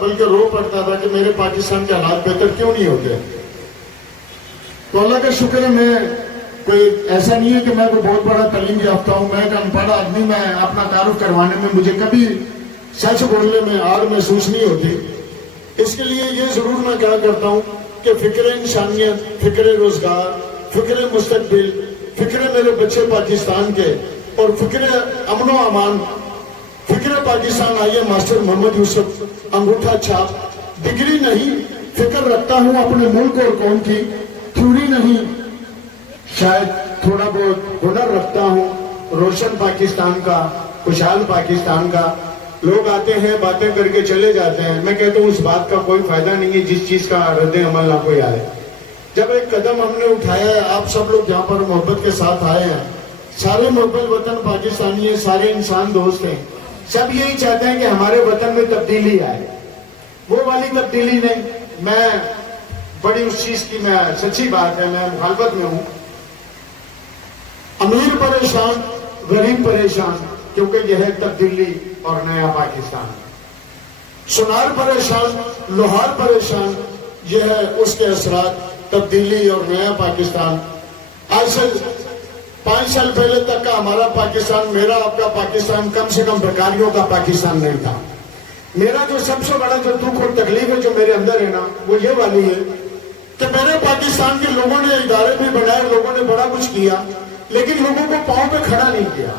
بلکہ رو پڑتا تھا کہ میرے پاکستان کے حالات بہتر کیوں نہیں ہوتے. تو اللہ کا شکر ہے میں کوئی ایسا نہیں ہے کہ میں کوئی بہت بڑا تعلیم یافتہ ہوں. میں ایک ان پڑھ آدمی, میں اپنا تعارف کروانے میں مجھے کبھی سچ بولنے میں آر محسوس نہیں ہوتی. اس کے لیے یہ ضرور میں کہا کرتا ہوں کہ فکر انسانیت, فکر روزگار, فکر مستقبل, فکر میرے بچے پاکستان کے, اور فکر امن و امان, فکر پاکستان آئیے ماسٹر محمد یوسف انگوٹھا چھاپ. ڈگری نہیں, فکر رکھتا ہوں اپنے ملک اور قوم کی. تھیوری نہیں, شاید تھوڑا بہت ہنر رکھتا ہوں روشن پاکستان کا, خوشحال پاکستان کا. لوگ آتے ہیں باتیں کر کے چلے جاتے ہیں. میں کہتا ہوں اس بات کا کوئی فائدہ نہیں ہے جس چیز کا رد عمل نہ کوئی آئے. جب ایک قدم ہم نے اٹھایا ہے, آپ سب لوگ یہاں پر محبت کے ساتھ آئے ہیں, سارے محبت وطن پاکستانی ہیں, سارے انسان دوست ہیں. سب یہی چاہتے ہیں کہ ہمارے وطن میں تبدیلی آئے. وہ والی تبدیلی نہیں, میں بڑی اس چیز کی, میں سچی بات ہے میں مخالفت میں ہوں. امیر پریشان, غریب پریشان, کیونکہ یہ ہے تبدیلی اور نیا پاکستان. سونار پریشان, لوہار پریشان, یہ ہے اس کے اثرات, تبدیلی اور نیا پاکستان. آج سے 5 سال پہلے تک کا ہمارا پاکستان, میرا آپ کا پاکستان کم سے کم بیکاریوں کا پاکستان نہیں تھا. میرا جو سب سے بڑا جو دکھ اور تکلیف ہے جو میرے اندر ہے نا, وہ یہ والی ہے کہ میرے پاکستان کے لوگوں نے ادارے بھی بنائے, لوگوں نے بڑا کچھ کیا, لیکن لوگوں کو پاؤں پہ کھڑا نہیں کیا.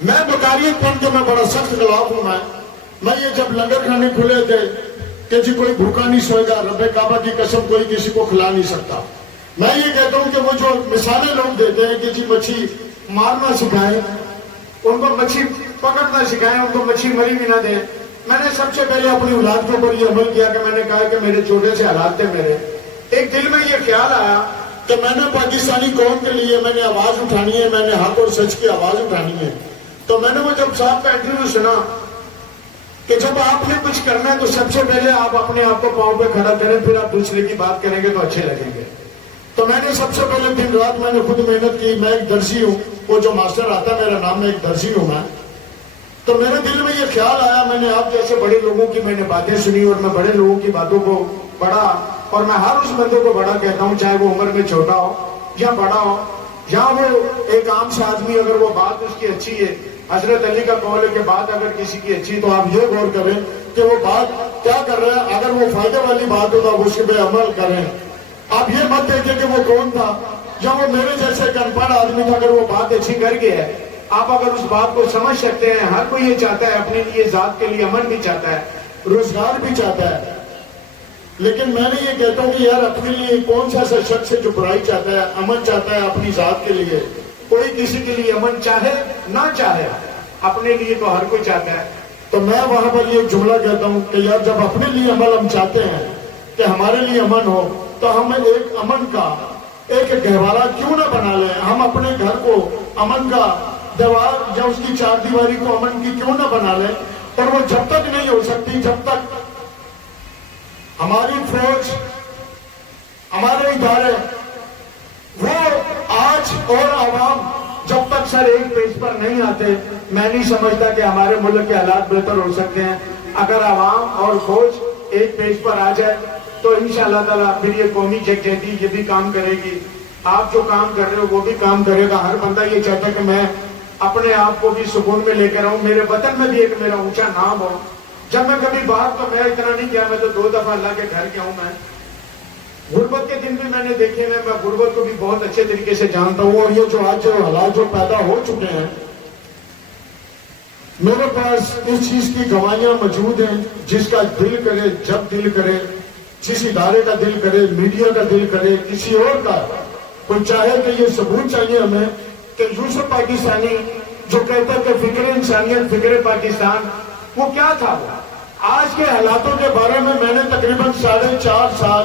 میں بیکاریت پن کے میں بڑا سخت خلاف ہوں. میں یہ جب لنگر کھانے کھلے تھے کہ جی کوئی بھوکا نہیں سوئے گا, رب کعبہ کی قسم کوئی کسی کو کھلا نہیں سکتا. میں یہ کہتا ہوں کہ وہ جو مثالیں لوگ دیتے ہیں کہ جی مچھی مارنا سکھائیں, ان کو مچھی پکڑنا سکھائیں, ان کو مچھی مری بھی نہ دیں. میں نے سب سے پہلے اپنی اولاد کے اوپر یہ عمل کیا کہ میں نے کہا کہ میرے چھوٹے سے حالات تھے میرے, ایک دل میں یہ خیال آیا کہ میں نے پاکستانی قوم کے لیے میں نے آواز اٹھانی ہے, میں نے حق اور سچ کی آواز اٹھانی ہے. تو میں نے وہ جب صاحب کا انٹرویو سنا کہ جب آپ نے کچھ کرنا ہے تو سب سے پہلے آپ اپنے آپ کو پاؤں پہ کھڑا کریں, پھر آپ دوسرے کی بات کریں گے تو اچھے لگیں گے. تو میں نے سب سے پہلے دن رات میں نے خود محنت کی. میں ایک درزی ہوں, وہ جو ماسٹر آتا ہے میرا نام, میں ایک درزی ہوں میں. تو میرے دل میں یہ خیال آیا, میں نے آپ جیسے بڑے لوگوں کی میں نے باتیں سنی اور میں بڑے لوگوں کی باتوں کو پڑھا, اور میں ہر اس بندوں کو بڑا کہتا ہوں, چاہے وہ عمر میں چھوٹا ہو یا بڑا ہو, یا وہ ایک عام سے آدمی, اگر وہ بات اس کی اچھی ہے, حضرت علی کا قول ہے کہ بات اگر کسی کی اچھی تو آپ یہ غور کریں کہ وہ بات کیا کر رہا ہے. اگر وہ فائدے والی بات ہو تو آپ اس پہ عمل کریں. آپ یہ مت دیکھیں کہ وہ کون تھا, جب وہ میرے جیسے ایک ان پڑھ آدمی تھا, اگر وہ بات اچھی کر گیا ہے, آپ اگر اس بات کو سمجھ سکتے ہیں. ہر کوئی یہ چاہتا ہے, اپنے لیے ذات کے لیے امن بھی چاہتا ہے, روزگار بھی چاہتا ہے, لیکن میں نے یہ کہتا ہوں کہ یار اپنے لیے کون سا ایسا شخص ہے جو برائی چاہتا ہے, امن چاہتا ہے اپنی ذات کے لیے. کوئی کسی کے لیے امن چاہے نہ چاہے, اپنے لیے تو ہر کوئی چاہتا ہے. تو میں وہاں پر یہ جملہ کہتا ہوں کہ یار جب اپنے لیے عمل ہم چاہتے ہیں کہ ہمارے لیے امن ہو, تو ہم ایک امن کا ایک گہوارہ کیوں نہ بنا لیں. ہم اپنے گھر کو امن کا دیوار یا اس کی چار دیواری کو امن کی کیوں نہ بنا لیں. اور وہ جب تک نہیں ہو سکتی جب تک ہماری فوج, ہمارے ادارے, وہ آج اور عوام جب تک سر ایک پیج پر نہیں آتے, میں نہیں سمجھتا کہ ہمارے ملک کے حالات بہتر ہو سکتے ہیں. اگر عوام اور فوج ایک پیج پر آ جائے تو انشاءاللہ تعالیٰ پھر یہ قومی یکجہتی یہ بھی کام کرے گی. آپ جو کام کر رہے ہو وہ بھی کام کرے گا. ہر بندہ یہ چاہتا ہے کہ میں اپنے آپ کو بھی سکون میں لے کر آؤں, میرے وطن میں بھی ایک میرا اونچا نام ہو. جب میں کبھی بات, تو میں اتنا نہیں کیا, میں تو 2 دفعہ اللہ کے گھر گیا ہوں. میں غربت کے دن بھی میں نے دیکھے ہیں, میں غربت کو بھی بہت اچھے طریقے سے جانتا ہوں. اور یہ جو آج جو حالات جو پیدا ہو چکے ہیں, میرے پاس اس چیز کی گواہیاں موجود ہیں. جس کا دل کرے, جب دل کرے, جس ادارے کا دل کرے, میڈیا کا دل کرے, کسی اور کا کوئی چاہے کہ یہ ثبوت چاہیے ہمیں کہ یوسف پاکستانی جو کہتا ہے کہ فکر انسانیت, فکر پاکستان, وہ کیا تھا. وہ آج کے حالاتوں کے بارے میں نے تقریباً 4.5 سال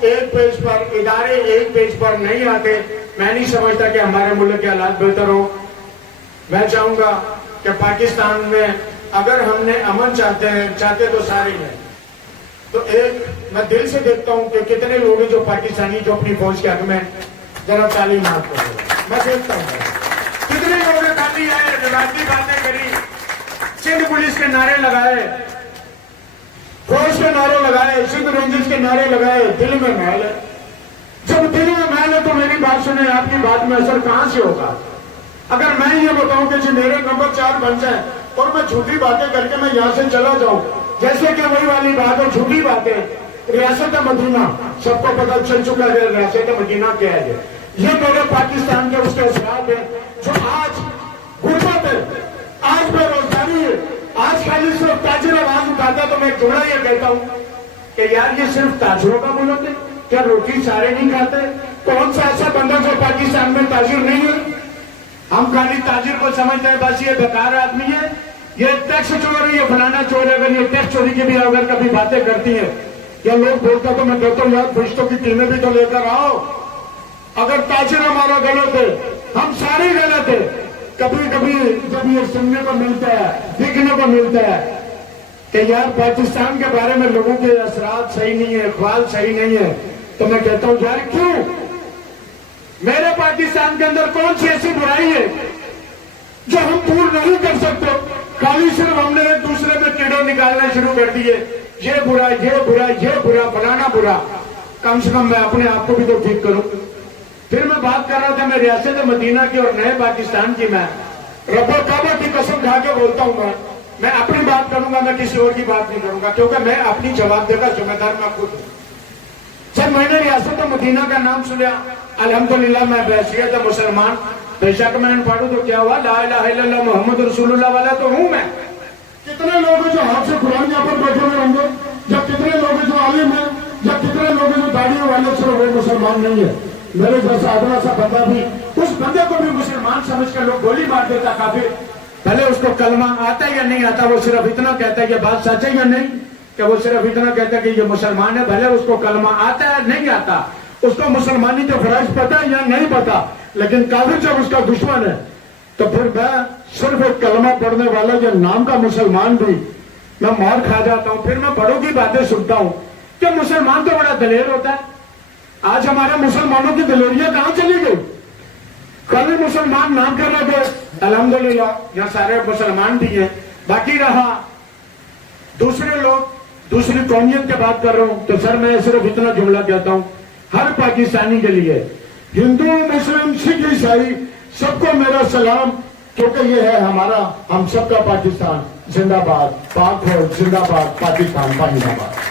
ایک پیج پر، ادارے ایک پیج پر نہیں آتے، میں نہیں سمجھتا کہ ہمارے ملک کے حالات بہتر ہوں۔ میں چاہوں گا کہ پاکستان میں اگر ہم نے امن چاہتے تو سارے ہیں، تو ایک میں دل سے دیکھتا ہوں کہ کتنے لوگ ہیں جو پاکستانی جو اپنی فوج کے حق میں ذرا تعلیمات کریں، میں دیکھتا ہوں کتنے لوگ خالی آئے، روایتی باتیں کری، سندھ پولیس کے نعرے لگائے، فوج کے نعرے لگائے، سندھ رینجرز کے نعرے لگائے، دل میں محل ہے۔ جب دل میں محل ہے تو میری بات سنیں، آپ کی بات میں اثر کہاں سے ہوگا؟ اگر میں یہ بتاؤں کہ جی میرے نمبر 4 بن جائیں اور میں جھوٹی باتیں کر کے میں یہاں سے چلا جاؤں، جیسے کہ وہی والی بات ہے، جھوٹی باتیں، ریاست مدینہ سب کو پتہ چل چکا ہے ریاست مدینہ کیا ہے، یہ میرے پاکستان کے اس کے اثرات ہیں جو آج غربت ہے، آج بے روزگاری ہے، آج خالی صرف تاجر آواز اٹھاتا ہے۔ تو میں ایک جملہ یہ کہتا ہوں کہ یار یہ صرف تاجروں کا ملک ہے کیا؟ روٹی سارے نہیں کھاتے؟ کون سا ایسا بندہ جو پاکستان میں تاجر نہیں ہے؟ ہم خالی تاجر کو سمجھتے ہیں بس یہ بیکار آدمی ہے، یہ ٹیکس چور ہے، یہ فلانا چور ہے۔ اگر یہ ٹیکس چوری کی بھی اگر کبھی باتیں کرتی ہیں یا لوگ بولتا تو میں کہتا ہوں یار فرشتوں کی ٹیمیں بھی تو لے کر آؤ۔ اگر تاجر ہمارا غلط ہے، ہم سارے غلط ہے۔ کبھی کبھی جب یہ سننے کو ملتا ہے، دیکھنے کو ملتا ہے کہ یار پاکستان کے بارے میں لوگوں کے اثرات صحیح نہیں ہے، اخبار صحیح نہیں ہے، تو میں کہتا ہوں یار کیوں؟ میرے پاکستان کے اندر کون سی ایسی برائی ہے جو ہم دور نہیں کر سکتے؟ خالی صرف ہم نے ایک دوسرے میں کیڑے نکالنا شروع کر دیے، یہ برا، یہ برا، یہ برا، فلانا برا۔ کم سے کم میں اپنے آپ کو بھی تو ٹھیک کروں۔ پھر میں بات کر رہا تھا میں ریاست مدینہ کی اور نئے پاکستان کی، میں رب الکعبہ کی قسم کھا کے بولتا ہوں میں اپنی بات کروں گا، میں کسی اور کی بات نہیں کروں گا، کیونکہ میں اپنی جواب دے گا ذمہ دار میں خود ہوں۔ جب میں نے ریاست مدینہ کا نام سنیا، الحمدللہ میں بحیثیت مسلمان، بے شک میں نے پڑھوں تو کیا ہوا، لا الہ الا اللہ محمد رسول اللہ والا تو ہوں میں۔ کتنے لوگ ہیں جو ہاتھ سے قرآن یہاں پر بیٹھے ہوئے ہوں گے، جب کتنے لوگ ہیں جو عالم ہیں، جب کتنے لوگ ہیں جو داڑھی والے سے وہ مسلمان نہیں ہے۔ میرے جیسا ادنا سا بندہ بھی، اس بندے کو بھی مسلمان سمجھ کر لوگ گولی مار دیتا کافر، پہلے اس کو کلمہ آتا ہے یا نہیں آتا، وہ صرف اتنا کہتا ہے کہ بات سچ ہے یا نہیں، کہ وہ صرف اتنا کہتا ہے کہ یہ مسلمان ہے، بھلے اس کو کلمہ آتا ہے نہیں آتا، اس کو مسلمانی کے فرائض پتا ہے یا نہیں پتا، لیکن کافر جب اس کا دشمن ہے تو پھر میں صرف ایک کلمہ پڑھنے والا یا نام کا مسلمان بھی میں مار کھا جاتا ہوں۔ پھر میں بڑوں کی باتیں سنتا ہوں کہ مسلمان تو بڑا دلیر ہوتا ہے۔ آج ہمارے مسلمانوں کی دلیریاں کہاں چلی گئی؟ خالی مسلمان نام کر رہے تھے، الحمدللہ یہاں سارے مسلمان بھی ہیں، باقی رہا دوسرے لوگ، دوسری قومیت کی بات کر رہا ہوں تو سر میں صرف اتنا جملہ کہتا ہوں ہر پاکستانی کے لیے، ہندو، مسلم، سکھ، عیسائی، سب کو میرا سلام، کیونکہ یہ ہے ہمارا ہم سب کا پاکستان۔ زندہ باد، پاک ہو، زندہ باد پاکستان، زندہ باد۔